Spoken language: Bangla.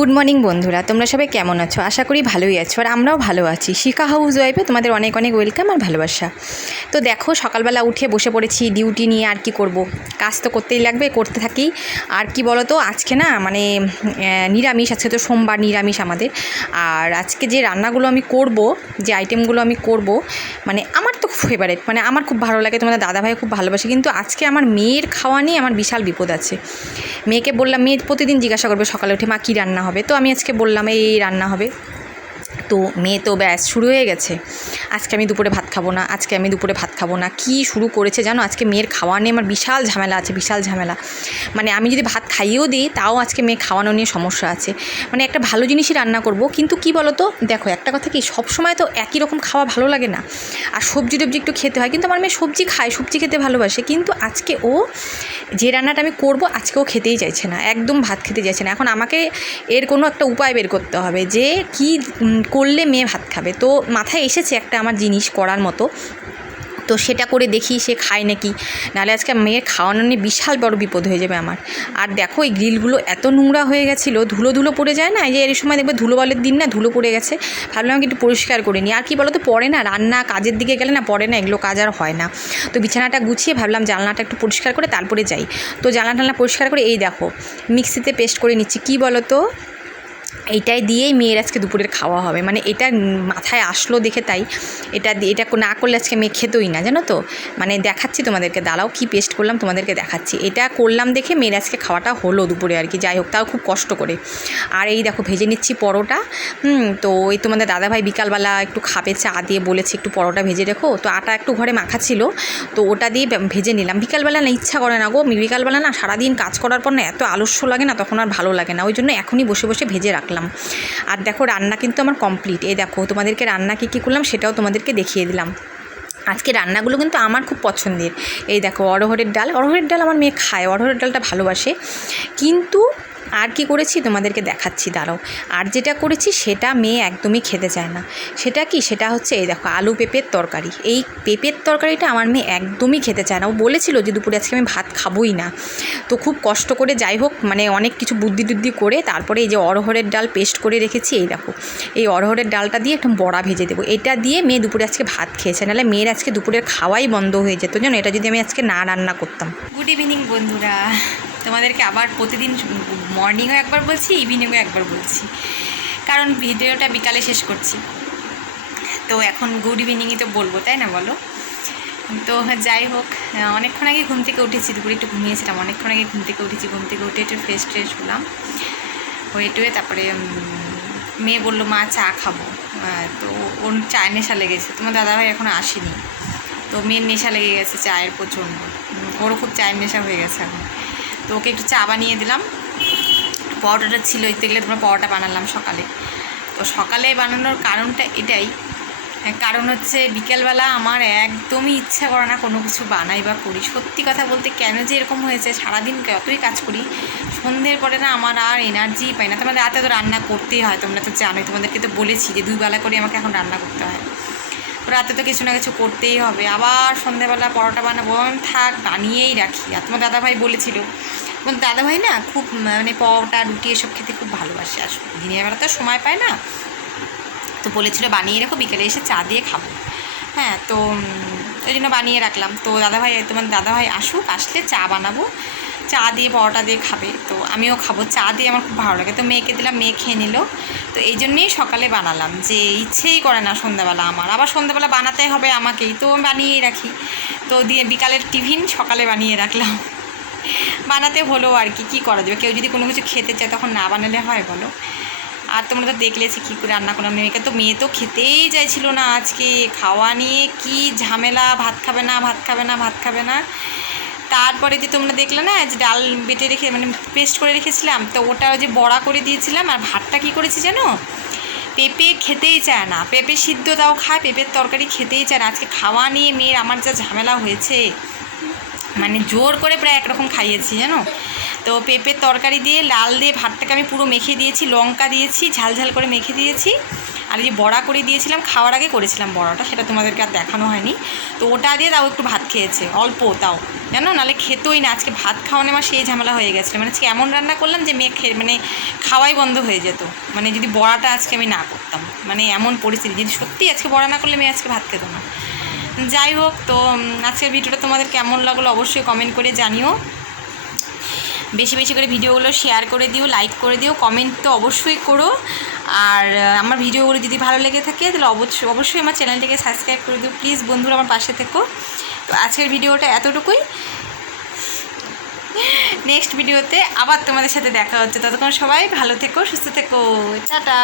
গুড মর্নিং বন্ধুরা। তোমরা সবাই কেমন আছো? আশা করি ভালোই আছো, আর আমরাও ভালো আছি। শিখা হাউস ওয়াইফে তোমাদের অনেক অনেক ওয়েলকাম আর ভালোবাসা। তো দেখো, সকালবেলা উঠে বসে পড়েছি ডিউটি নিয়ে আর কি করব? কাজ তো করতেই লাগবে, করতে থাকি। আর কি বলো তো আজকে না মানে নিরামিষ আজকে তো, সোমবার নিরামিষ আমাদের। আর আজকে যে রান্নাগুলো আমি করব, যে আইটেমগুলো আমি করব মানে আমার তো ফেভারেট মানে আমার খুব ভালো লাগে, তোমাদের দাদাভাই খুব ভালোবাসে। কিন্তু আজকে আমার মেয়ের খাওয়া নিয়ে আমার বিশাল বিপদ আছে। মেয়েকে বললাম, মেয়ে প্রতিদিন জিজ্ঞাসা করবে সকালে উঠে, মা কী রান্না হবে? তো আমি আজকে বললাম, এই রান্না হবে। তো মেয়ে তো ব্যাস শুরু হয়ে গেছে। আজকে আমি দুপুরে ভাত খাব না, আজকে আমি দুপুরে ভাত খাব না। কি শুরু করেছে জানো? আজকে মেয়ের খাওয়া নিয়ে আমার বিশাল ঝামেলা আছে, বিশাল ঝামেলা। মানে আমি যদি ভাত খাইয়েও দিই, তাও আজকে মেয়ে খাওয়ানো নিয়ে সমস্যা আছে। মানে একটা ভালো জিনিসই রান্না করব, কিন্তু কি বলো তো দেখো, একটা কথা কি সব সময় তো একই রকম খাওয়া ভালো লাগে না। আর সবজি টবজি একটু খেতে হয়, কিন্তু আমার মেয়ে সবজি খায়, সবজি খেতে ভালোবাসে। কিন্তু আজকে ও যে রান্নাটা আমি করব আজকেও খেতেই চাইছে না, একদম ভাত খেতে চাইছে না। এখন আমাকে এর কোনো একটা উপায় বের করতে হবে যে, কি করলে মেয়ে ভাত খাবে। তো মাথায় এসেছে একটা আমার জিনিস করার মতো। তো সেটা করে দেখি সে খায় নাকি। নাহলে আজকে মেয়ের খাওয়ানো নিয়ে বিশাল বড় বিপদ হয়ে যাবে আমার। আর দেখো এই গ্রিলগুলো এত নোংরা হয়ে গেছিল, ধুলো ধুলো পড়ে যায় না? এই যে এর সময় দেখবে ধুলো বলের দিন না, ধুলো পড়ে গেছে। ভাবলাম একটু পরিষ্কার করে নিই। আর কি বলো তো পরে না, রান্না কাজের দিকে গেলে না পরে না, এগুলো কাজ আর হয় না। তো বিছানাটা গুছিয়ে ভাবলাম জানলাটা একটু পরিষ্কার করে তারপরে যাই। তো জানলা টানলা পরিষ্কার করে এই দেখো, মিক্সিতে পেস্ট করে নিচ্ছি। কি বলো তো এইটাই দিয়েই মেয়ের আজকে দুপুরের খাওয়া হবে। মানে এটা মাথায় আসলো দেখে তাই। এটা এটা না করলে আজকে মেয়ে খেতোই না জানো তো? মানে দেখাচ্ছি তোমাদেরকে। দাঁড়াও কি পেস্ট করলাম তোমাদেরকে দেখাচ্ছি। এটা করলাম দেখে মেয়ের আজকে খাওয়াটা হলো দুপুরে আর কি। যাই হোক তাও খুব কষ্ট করে। আর এই দেখো ভেজে নিচ্ছি পরোটা। হুম, তো এই তোমাদের দাদাভাই বিকালবেলা একটু খাবে চা দিয়ে বলেছে একটু পরোটা ভেজে রেখো। তো আটা একটু ঘরে মাখা ছিল। তো ওটা দিয়ে ভেজে নিলাম। বিকালবেলা না ইচ্ছা করে না গো। বিকালবেলা না সারাদিন কাজ করার পর না এত আলস্য লাগে না তখন আর ভালো লাগে না। ওই জন্য এখনই বসে বসে ভেজে রাখলাম। আর দেখো, রান্না কিন্তু আমার কমপ্লিট এই দেখো, তোমাদেরকে রান্না কী কী করলাম সেটাও তোমাদেরকে দেখিয়ে দিলাম। আজকে রান্নাগুলো কিন্তু আমার খুব পছন্দের। এই দেখো অরহরের ডাল। অরহরের ডাল আমার মেয়ে খায় অরহরের ডালটা ভালোবাসে। কিন্তু আর কি করেছি? তোমাদেরকে দেখাচ্ছি, দাঁড়াও। আর যেটা করেছি, সেটা মেয়ে একদমই খেতে চায় না। সেটা কি? সেটা হচ্ছে, এই দেখো, আলু পেঁপের তরকারি। এই পেঁপের তরকারিটা আমার মেয়ে একদমই খেতে চায় না। ও বলেছিল যে, দুপুরে আজকে আমি ভাত খাবোই না। তো খুব কষ্ট করে যাই হোক মানে অনেক কিছু বুদ্ধি টুদ্ধি করে তারপরে এই যে অরহরের ডাল পেস্ট করে রেখেছি, এই দেখো। এই অরহরের ডালটা দিয়ে একটু বড়া ভেজে দেবো। এটা দিয়ে মেয়ে দুপুরে আজকে ভাত খেয়েছে। নাহলে মেয়ের আজকে দুপুরের খাওয়াই বন্ধ হয়ে যেত। জানো, এটা যদি আমি আজকে না রান্না করতাম। গুড ইভিনিং বন্ধুরা। তোমাদেরকে আবার প্রতিদিন মর্নিংও একবার বলছি ইভিনিংও একবার বলছি। কারণ ভিডিওটা বিকালে শেষ করছি। তো এখন গুড ইভিনিংই তো বলব, তাই না বলো? তো যাই হোক অনেকক্ষণ আগে ঘুম থেকে উঠেছি, দুপুরে একটু ঘুমিয়েছিলাম, অনেকক্ষণ আগে ঘুম থেকে উঠেছি, ঘুম থেকে উঠে একটু ফ্রেশ ট্রেশ হলাম। হয়ে টুয়ে তারপরে মেয়ে বলল, মা, চা খাব। তো ওর চায়ের নেশা লেগেছে। তোমার দাদাভাই এখনও আসেনি। তো মেয়ের নেশা লেগে গেছে চায়ের প্রচণ্ড। ওরও খুব চায়ের নেশা হয়ে গেছে এখন। তো ওকে একটু চা বানিয়ে দিলাম। পরোটাটা ছিল দেখলে তোমরা পরোটা বানালাম সকালে। তো সকালে বানানোর কারণটা এটাই। হ্যাঁ, কারণ হচ্ছে বিকেলবেলা আমার একদমই ইচ্ছা করে না কোনো কিছু বানাই বা করি। সত্যি কথা বলতে কেন যে এরকম হয়েছে সারাদিন যতই কাজ করি সন্ধ্যের পরে না আমার আর এনার্জি পাই না। তোমাদের রাতে তো রান্না করতেই হয় তোমরা তো জানোই তোমাদেরকে তো বলেছি যে দুই বেলা করে আমাকে এখন রান্না করতে হয়। তো রাতে তো কিছু না কিছু করতেই হবে। আবার সন্ধ্যাবেলা পরোটা বানাবো আমি থাক বানিয়েই রাখি। আর তোমার দাদাভাই বলেছিল তোমার দাদাভাই না খুব মানে পরোটা, রুটি এসব খেতে খুব ভালোবাসে। আর দিনের বেলা তো সময় পায় না। তো বলেছিল বানিয়ে রেখো, বিকেলে এসে চা দিয়ে খাব। হ্যাঁ তো ওই জন্য বানিয়ে রাখলাম। তো দাদাভাই, তোমার দাদাভাই আসুক, আসলে চা বানাবো। চা দিয়ে, পরোটা দিয়ে খাবে। তো আমিও খাব। চা দিয়ে আমার খুব ভালো লাগে। তো মেয়েকে দিলাম, মেয়ে খেয়ে নিল। তো এই জন্যেই সকালে বানালাম। যে ইচ্ছেই করে না সন্ধ্যাবেলা আমার। আবার সন্ধ্যাবেলা বানাতে হবে আমাকেই। তো বানিয়েই রাখি। তো দিয়ে বিকালের টিফিন সকালে বানিয়ে রাখলাম। বানাতে হলো আর কি, কী করা যাবে? কেউ যদি কোনো কিছু খেতে চায় তখন না বানালে হয় বলো? আর তোমরা তো দেখলেছি কী করে রান্না করলাম। মেয়েকে তো মেয়ে তো খেতেই চাইছিল না আজকে। খাওয়া নিয়ে কি ঝামেলা, ভাত খাবে না, ভাত খাবে না, ভাত খাবে না। তারপরে যে তোমরা দেখলে না, যে ডাল বেটে রেখে মানে পেস্ট করে রেখেছিলাম, তো ওটা যে বড়া করে দিয়েছিলাম। আর ভাতটা কী করেছি জানো? পেঁপে খেতেই চায় না। পেঁপে সিদ্ধ তাও খায়, পেঁপের তরকারি খেতেই চায় না। আজকে খাওয়া নিয়ে মেয়ের আমার যা ঝামেলা হয়েছে। মানে জোর করে প্রায় একরকম খাইয়েছি, জানো? তো পেঁপের তরকারি দিয়ে লাল দিয়ে ভাতটাকে আমি পুরো মেখে দিয়েছি, লঙ্কা দিয়েছি, ঝাল ঝাল করে মেখে দিয়েছি। আর যে বড়া করে দিয়েছিলাম, খাওয়ার আগে করেছিলাম বড়াটা, সেটা তোমাদেরকে আর দেখানো হয়নি। তো ওটা দিয়ে তাও একটু ভাত খেয়েছে, অল্প তাও, জানো? নাহলে খেতোই না, আজকে ভাত খাওয়ানো আমার সেই ঝামেলা হয়ে গেছিল। মানে আজকে এমন রান্না করলাম যে মেয়ে মানে খাওয়াই বন্ধ হয়ে যেত। মানে যদি বড়াটা আজকে আমি না করতাম মানে এমন পরিস্থিতি, যদি সত্যি আজকে বড়া না করলে মেয়ে আজকে ভাত খেত না। যাই হোক, তো আজকের ভিডিওটা তোমাদের কেমন লাগল অবশ্যই কমেন্ট করে জানিও। বেশি বেশি করে ভিডিওগুলো শেয়ার করে দিও লাইক করে দিও কমেন্ট তো অবশ্যই করো। আর আমার ভিডিওগুলো যদি ভালো লেগে থাকে, তাহলে অবশ্যই অবশ্যই আমার চ্যানেলটিকে সাবস্ক্রাইব করে দিও। প্লিজ বন্ধুরা, আমার পাশে থেকো। তো আজকের ভিডিওটা এতটুকুই। নেক্সট ভিডিওতে আবার তোমাদের সাথে দেখা হচ্ছে। ততক্ষণ সবাই ভালো থেকো, সুস্থ থেকো। টাটা!